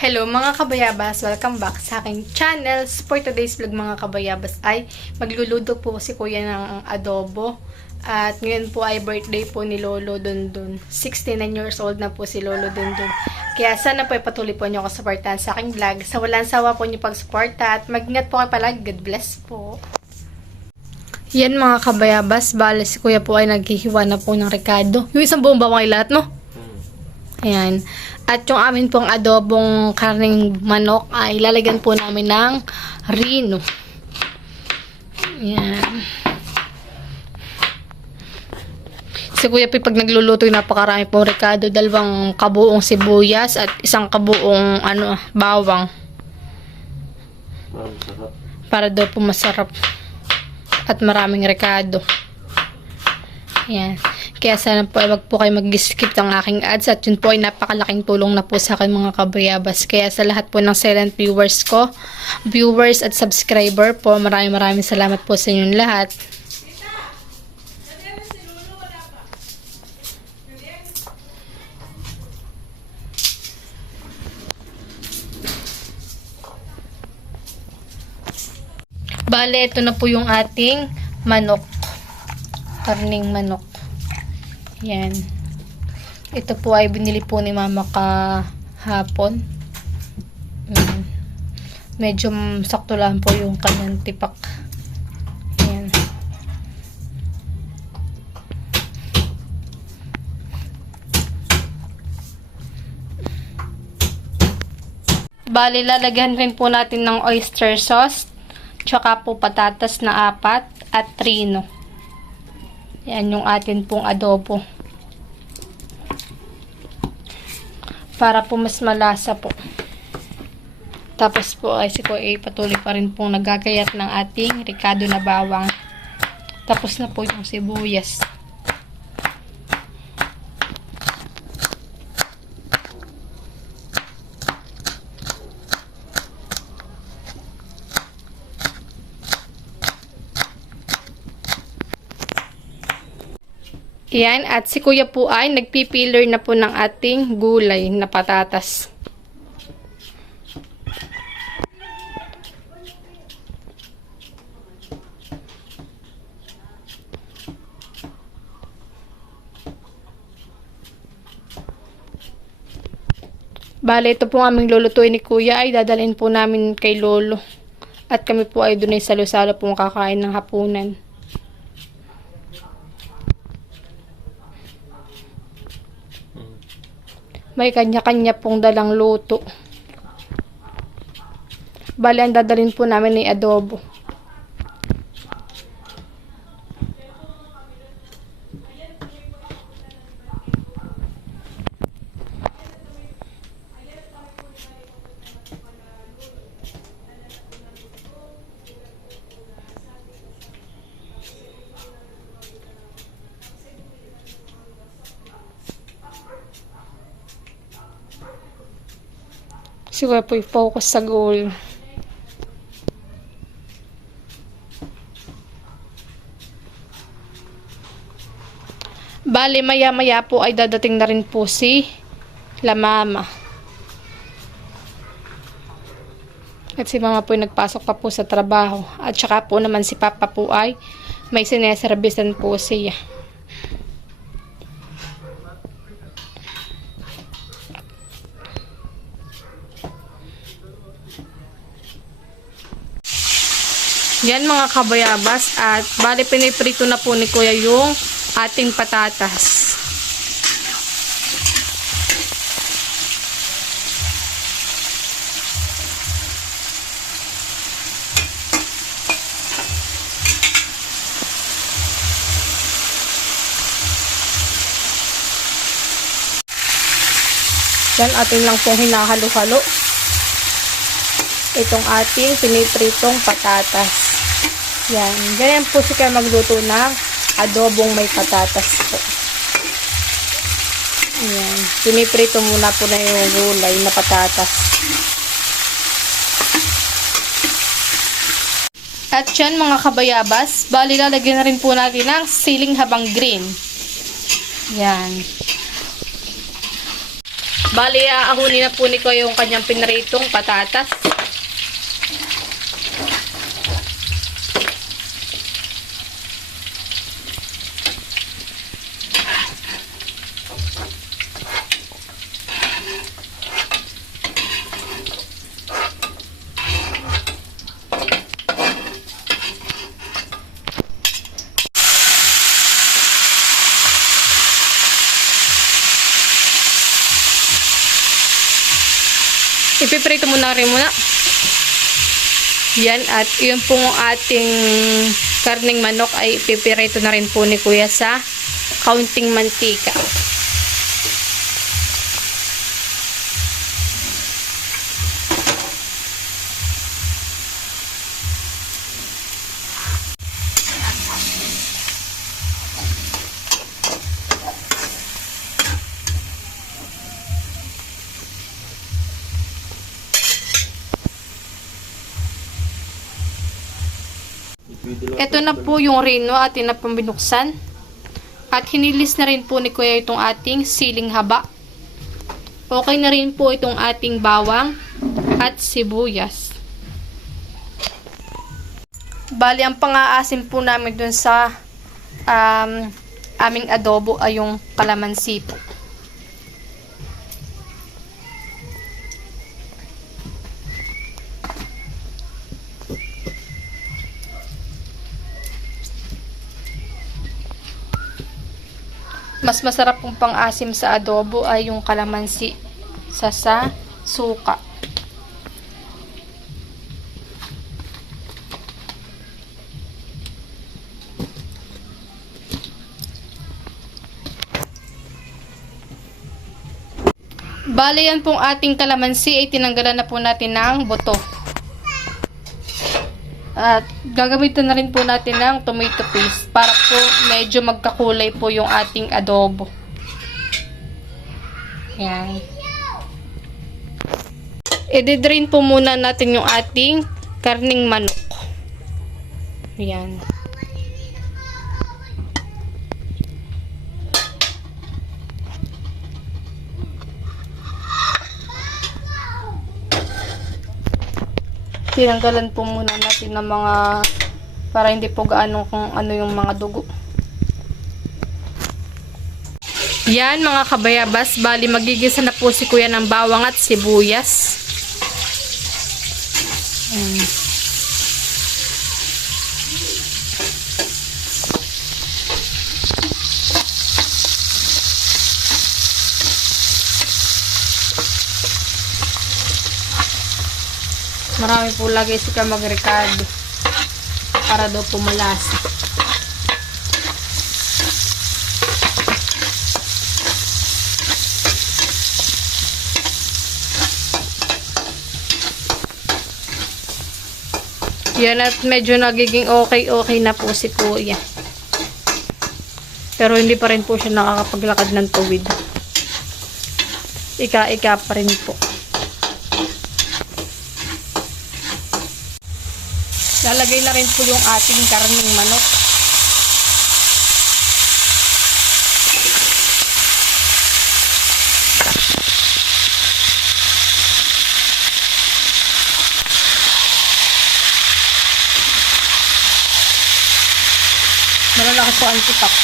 Hello mga kabayabas! Welcome back sa aking channel. For today's vlog mga kabayabas ay magluluto po si Kuya ng adobo. At ngayon po ay birthday po ni Lolo Dondon. 69 years old na po si Lolo Dondon. Kaya sana po ipatuloy po niyo ako supportahan sa aking vlog. Sa walang sawa po niyo pag-suporta at mag-ingat po kayo palagi. God bless po! Yan mga kabayabas, bale si Kuya po ay naghihiwa na po ng rekado. Yung isang buong bawang ay lahat, no? Ayan. At yung amin pong adobong karning manok ay lalagyan po namin ng rino. Ayan. Si Kuya Pi pag nagluluto napakarami pong rekado, 2 kabuong sibuyas at 1 kabuong bawang. Para daw po masarap. At maraming rekado. Ayan. Kaya sana po ay wag po kayo mag-skip ng aking ads at yun po ay napakalaking tulong na po sa akin mga kabayabas. Kaya sa lahat po ng silent viewers ko, viewers at subscriber po, maraming salamat po sa inyong lahat. Bale, ito na po yung ating manok. Karning manok. Yan. Ito po ay binili po ni Mama kahapon. Medyo sakto lang po yung kanyang tipak. Yan. Bali, lalagyan rin po natin ng oyster sauce. Tsaka po patatas na 4 at rino. Yan yung atin pong adobo. Para po mas malasa po. Tapos po ay si Kuya patuloy pa rin pong nagagayat ng ating rekado na bawang. Tapos na po yung sibuyas. Yan, at si Kuya po ay nagpipiler na po ng ating gulay na patatas. Bale, ito po aming lulutuin ni Kuya ay dadalhin po namin kay Lolo. At kami po ay doon ay salo-salo po makakain ng hapunan. May kanya-kanya pong dalang luto. Bale, ang dadalhin po namin ay adobo. Siguro po i-focus sa goal. Bale, maya-maya po ay dadating na rin po si La Mama. At si Mama po ay nagpasok pa po sa trabaho. At saka po naman si Papa po ay may sineservisan po siya. Yan mga kabayabas, at bali piniprito na po ni Kuya yung ating patatas. Yan, atin lang pong hinahalo-halo itong ating pinipritong patatas. Yan. Ganyan po siya magluto ng adobong may patatas po. Yan. Piniprito muna po na yung gulay na patatas. At yan mga kabayabas, bali lalagyan na rin po natin ng siling habang green. Yan. Bali, aahunin na po ni Kuya yung kanyang pinaritong patatas. Ipiprito muna rin muna. Yan, at yun pong ating karning manok ay ipipirito na rin po ni Kuya sa kaunting mantika. Ito na po yung reno atin na pong binuksan. At hinilis na rin po ni Kuya itong ating siling haba. Okay na rin po itong ating bawang at sibuyas. Bali, ang pang-aasim po namin dun sa aming adobo ay yung kalamansi po. Mas masarap pong pang-asim sa adobo ay yung kalamansi sa suka. Bale, yan pong ating kalamansi ay tinanggalan na po natin ng buto. At gagamitan na rin po natin ng tomato paste para po medyo magkakulay po yung ating adobo. Yan. I-drain po muna natin yung ating karning manok. Yan. Tinanggalan po muna natin ng mga para hindi po gaano kung ano yung mga dugo. Yan mga kabayabas, bali magigisa na po si Kuya ng bawang at sibuyas. Marami po lagi sika mag-recado para daw pumalasa. Yan, at medyo nagiging okay na po si Kuya. Pero hindi pa rin po siya nakakapaglakad ng tuwid. Ika-ika pa rin po. Lalagay na rin po yung ating karning manok. Malalakas po ang tipak.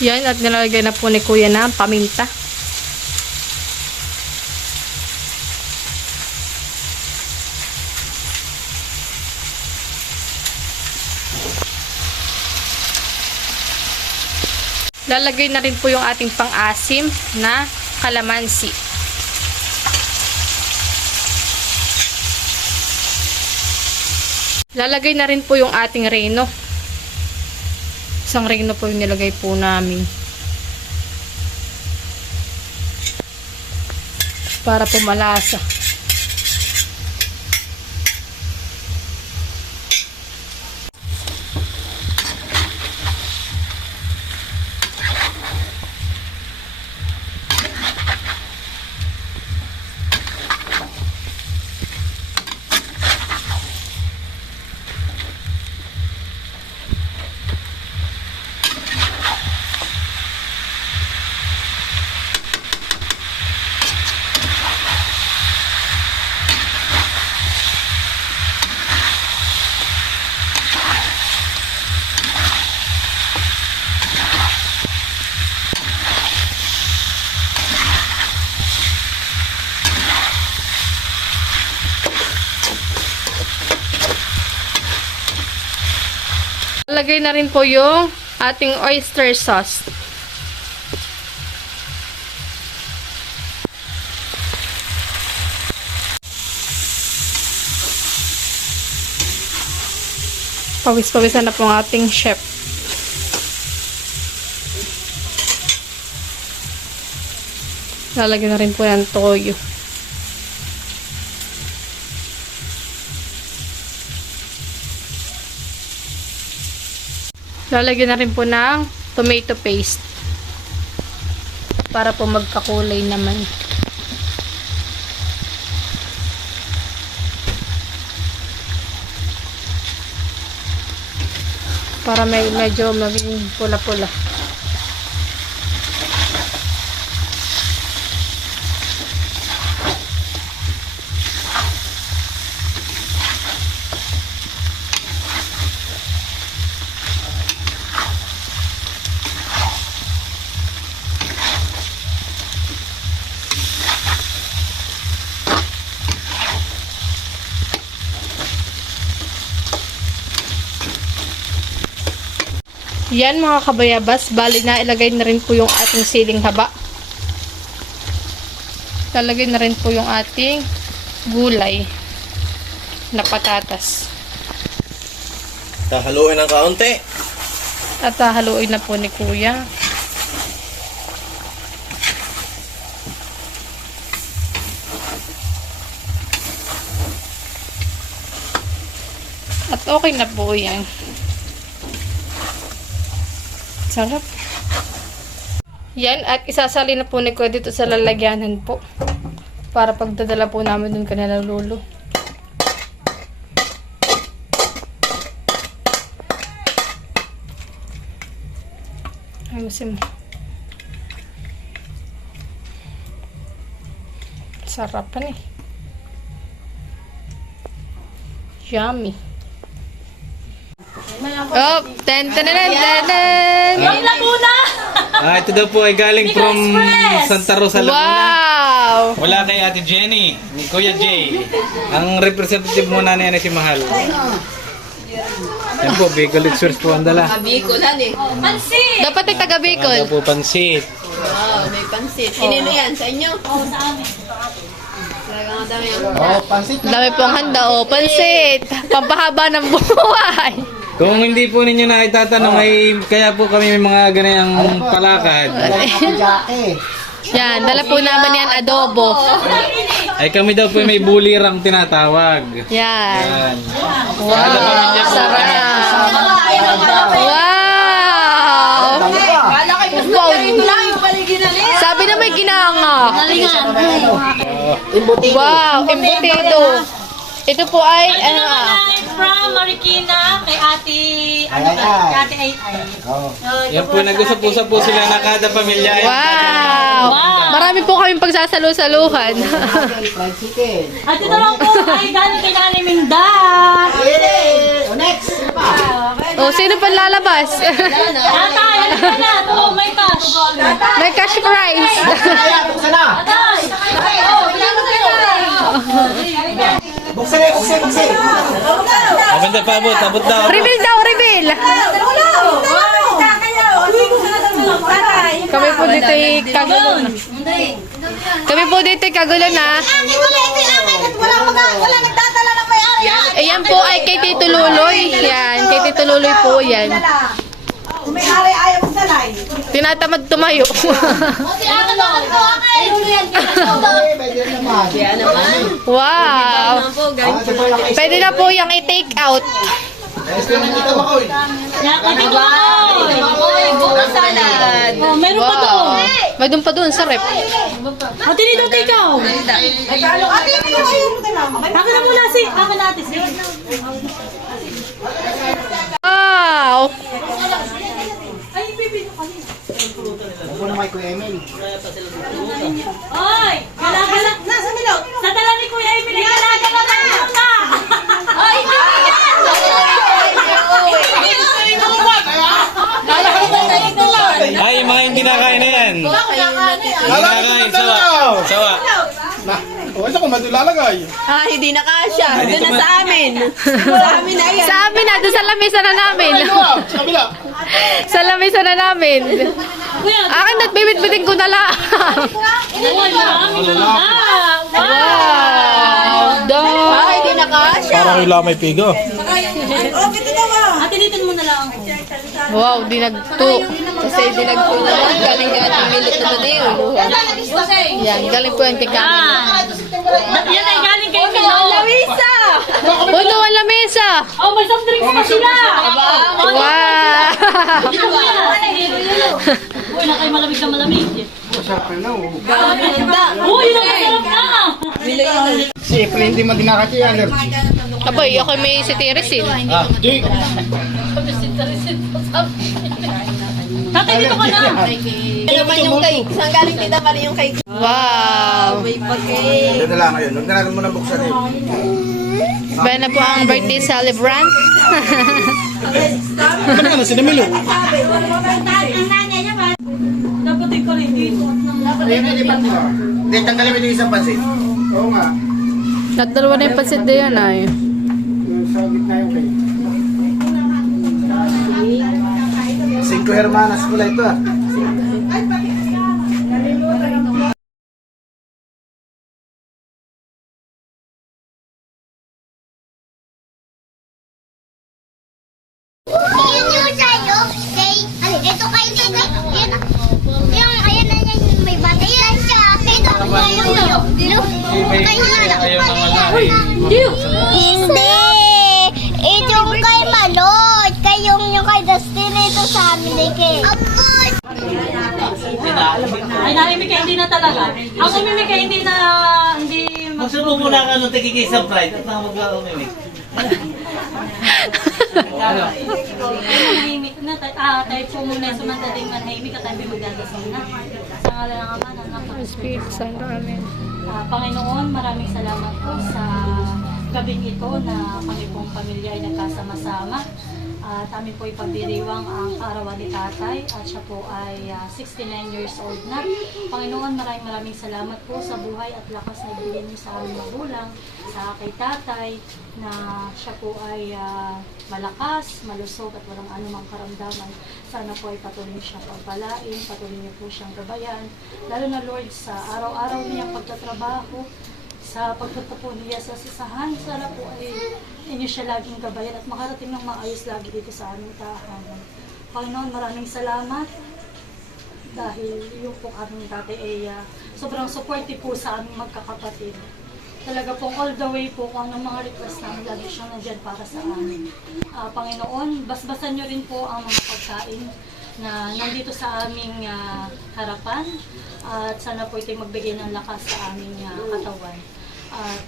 Yan, at nilagay na po ni Kuya na paminta. Lalagay na rin po yung ating pang-asim na kalamansi. Lalagay na rin po yung ating reno. Isang reno po yung nilagay po namin. Para po malasa. Lagay na rin po yung ating oyster sauce. Pawis-pawisan na po ang ating chef. Lalagyan na rin po ng toyo. Lalagyan na rin po ng tomato paste. Para po magkakulay naman. Para medyo maging pula-pula. Yan mga kabayabas, bali na ilagay na rin po yung ating siling haba. Lalagay na rin po yung ating gulay na patatas. Haluin ng kaunti. At haluin na po ni Kuya. At okay na po yan. Sarap. Yan, at isasali na po ni Kuya dito sa lalagyanan po. Para pagdadala po namin dun kanila lolo. Ayusin mo. Sarapan eh. Yummy. Oh, ten. Yung Laguna! Ito daw po ay galing from Santa Rosa, Laguna. Wow! Wala kay Ate Jenny, ni Kuya Jay. Ang representative muna niya na si Mahal. Yan po, Bicol Express po ang dala. Bikolan eh. Pansit! Dapat ay taga Bicol. Ano po, pansit. Wow, may pansit. Sinino yan? Sa inyo? Oo, sa amin. Talagang dami yan. Dami pong handa, oh. Pansit! Pampahaba ng buhay. Kung hindi po ninyo na itatanong ay kaya po kami may mga ganayang palakad. Yan, dala po naman yan adobo. Ay kami daw po may bulirang tinatawag. Yan. Yan. Wow! Sarap! Wow! Wow! Sabi na may ginanga. Wow! Embutido. Ito po ay, ano From Marikina kay Ate Ay. Yan po, nag-usap-usap po sila na kada pamilya. wow! Marami po kaming pagsasalo-saluhan. At ito lang po ay galing kay Nanay Minda. Oh, sino pa lalabas? Tatay, ano ka na? Oo, may cash. May cash prize. Tatay! Abanda pa, abot daw. Reveal daw, reveal. Kami po dito ay kagulo na. Kami po dito ay kagulo na. Ayan po ay kay Tito Luloy. Yan, kay Tito Luloy po yan. May ari ayaw sa salay. Tinatamad tumayo. Wow! Pwede na po yung i-take out. Salad. Oh, meron pa doon. Wow! May doon pa doon sa rep. Ate dito, ikaw. Akin na muna si. Akin natin si. Wow! Oy! Galagala. Nasa milot. Sa tala ni Kuya Emily, galagala ka muna. Oy! Ay, yung mga hindi nakain na yan. Hindi nakain, sawa. Sawa. O, ito kung madulalagay. Ah, hindi na kasya. Doon na sa amin. Sa amin na yan. Sa amin na, doon sa lamesa na namin. Sa kabila. Sa lamesa na namin. Akin at bibit-bitin ko na lang. Wow! Ah, hindi na kasya. Parang yung lamay pigo. Ate, dito mo na lang ako. Wow, dinagto. Kasi dinagpo naman. Galing-galing milot na na yun. Yan, galing po yan kay Kami. Yan ay galing kay Milo. Lawisa! Uno, ang lamesa! Oh, may soft drinks pa sila. Wow! Dito mo yan. Uy, na kayo malamig na malamig. Ganda. Uy, yun ang masarap na. Milo yun. Si April hindi man dinakati allergy. Aboy, ako may sitirisin. Jake. Tatay, dito ka na. Ano naman yung cake? Saan galing tita pa rin yung cake? Wow! May pa-cake. Ito lang ngayon. Huwag na natin muna buksan eh. Iba na po ang birthday celebrant. Ano ka na, sinamilo? Dapat ikaw rin dito. Hindi, tanggalin mo yung isang pansit. Oo nga. Nagdalawa na yung pansit na yan ay. Sa gitna yung kayo. 5 hermanas pula ito ah. Yun yung sa'yo, kay, ito kay Nene, yun, yung, ayan na yan, yung may bata, yan siya, ito, kayo na lang. Hindi, ito yung kay Malot, kayong yung kay Dustin, ito sa amin, kay Amor. Ay, naimik ka hindi na talaga. Ang umimik ka hindi na, hindi Magsubo muna ka nung tigigisa pride at nang mag-umimik. Nahimik na. Tayo po muna sumandaling manahimik at tayo magdadasal na. Sa ngala ng Ama, ng Anak, ng Spirit, Santo, Amen. Panginoon, maraming salamat po sa gabing ito na kami pong pamilya ay nagkasama-sama. At amin po ipagdiriwang ang kaarawan ni tatay at siya po ay 69 years old na. Panginoon, maraming salamat po sa buhay at lakas na ibigay niyo sa aming magulang, sa kay tatay, na siya po ay malakas, malusog at walang anumang karamdaman. Sana po ay patuloy niyo siyang pagpalain, patuloy niyo po siyang gabayan. Lalo na Lord, sa araw-araw niyang pagtatrabaho, sa pagtatapo niya sa sisahan, sana po ay inyo siya laging gabayan at makarating ng maayos lagi dito sa aming tahanan. Panginoon, maraming salamat dahil yung po aming tatay ay sobrang supportive po sa aming magkakapatid. Talaga pong all the way po kung anong mga request namin, lagi siyang nandyan para sa amin. Panginoon, basbasan niyo rin po ang mga pagkain na nandito sa aming harapan at sana po ito'y magbigay ng lakas sa aming katawan. At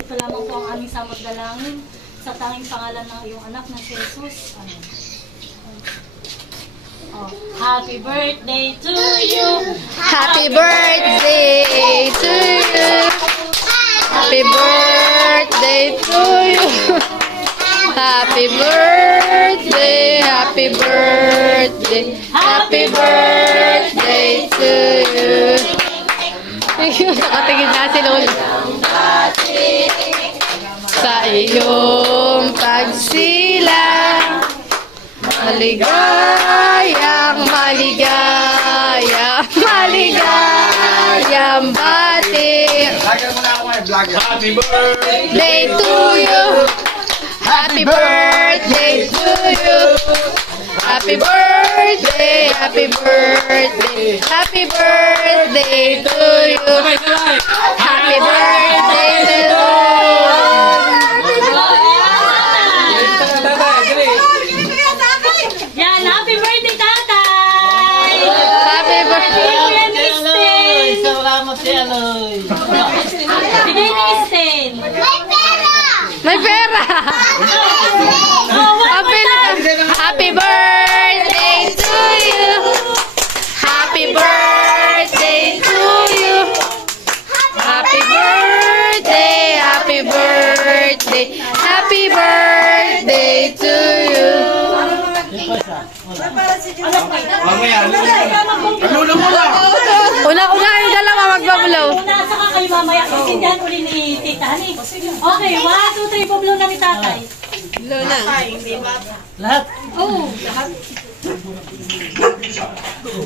ito lamang po ang aming samot dalangin sa tanging pangalan ng iyong anak na si Jesus. Amen. Oh, happy birthday to you! Happy birthday to you! Happy birthday to you! Happy birthday, happy birthday, happy birthday to you! Nakatingin na si Lola. Sa iyong pagsilang, maligayang, maligayang, maligayang bati. Vlogger muna ako ngayon, vlogger. Happy birthday! Day to you. Happy birthday to you. Happy birthday, happy birthday, happy birthday to you. Happy birthday to you. Yan, happy birthday, tatay! Happy birthday. Kuya Nisten! Salamat si Aloy. Bigay ni Nisten! May pera. Happy birthday to you. Happy birthday to you. Happy birthday, happy birthday, happy birthday to you. Mamaya, lula muna. Una-una yung dalawa magbabulaw. mamaya isindihan uli ni Tita Hani. Okay, 1, 2, 3, pablo na ni tatay. Luna. Lahat. Oh.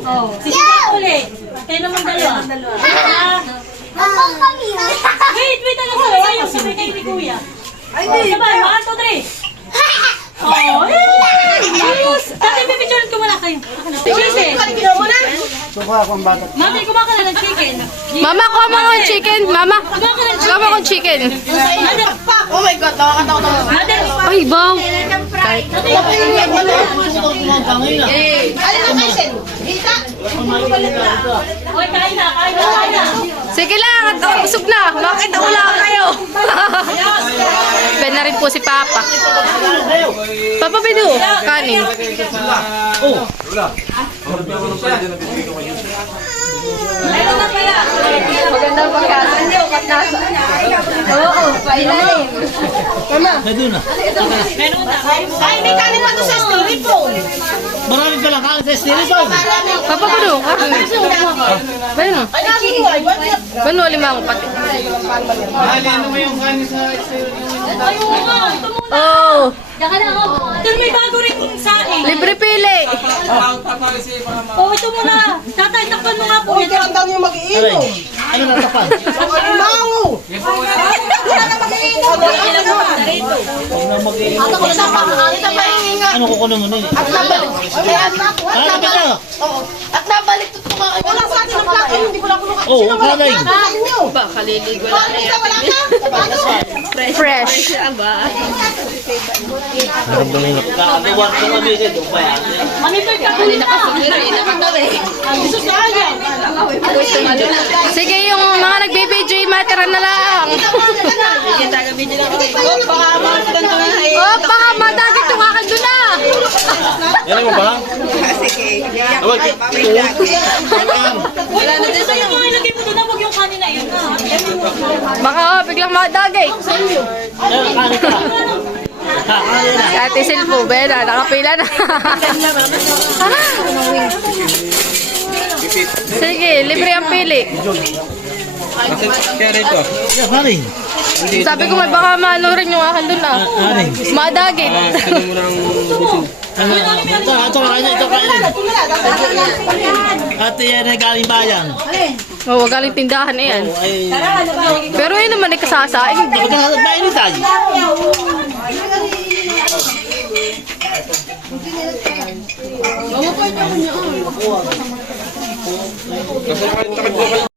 Oh, sige uli. Kayo naman dalawa. Ang kami. Wait lang sa lawa yung sabay kayo ni Kuya. Sabay, 1, 2, 3. Oh, ayos! Tatay, pipicturean ko muna kayo. Chicken. Suka ako ang bata. Mami, kumaka na ng chicken. Mama, kuha mo ng chicken. Mama, kuha mo ng chicken. Oh my God, nakakatawa ka. Mother, Ay, baw. Ano na kayo, Hita? oy, kain na. Sige lang, at oh, busog na. Bakit wala kayo? Ben na rin po si Papa. Papa Bidu, kanin. Magandang pagkain. Oo, pailalim. Nandun na. Ay, may kanin pa doon sa styrofoam. Marami ka lang kain sa styrofoam. Papa Bidu, kanin. Ben mo. Ben mo, limang pati. Ano mo yung kanin sa Ay, oo nga, ito muna. Oh, Diyan ka na ako. Doon may bago rin saing. libre pili. Oh, ito muna. Tatay, takpan mo nga po. Ito lang daw yung mag-iinom. Ano na tapan? Mango. Ano kukunin mo na eh? At nabalik. Ano ka na? At nabalik ito ko nga. Wala sa akin ang plaka. Hindi ko lang kumuha. Oo, oh, kalay. Ba, kaliligo na na yan. Wala ka? Fresh. Kakabuwan ko kami dito. Kami po kakuli na. Sige, yung mga nagbe-BJ, matira na lang. Oh, baka mga ganito na ay. Oh, baka madagit yung akin doon na. Yan mo ba? Wala na din Ito yung mga ilagay mo doon na huwag yung kanina yun. Baka biglang madagit. Kanin ka. Kakain na. Si Ate Silpo, Bella, nakapila na. Sige, libre ang pili. Kaya rito. Kanin. Sabi ko may baka maano rin yung akin doon ah. Kanin. Madagit. Ano mo ng busog? Ito kainin. At yan ay galing bayan. Oh, wag galing tindahan na yan. Ay, Pero yun naman ay kasasaing. magkakaroon ba ini tayo? Kasi takad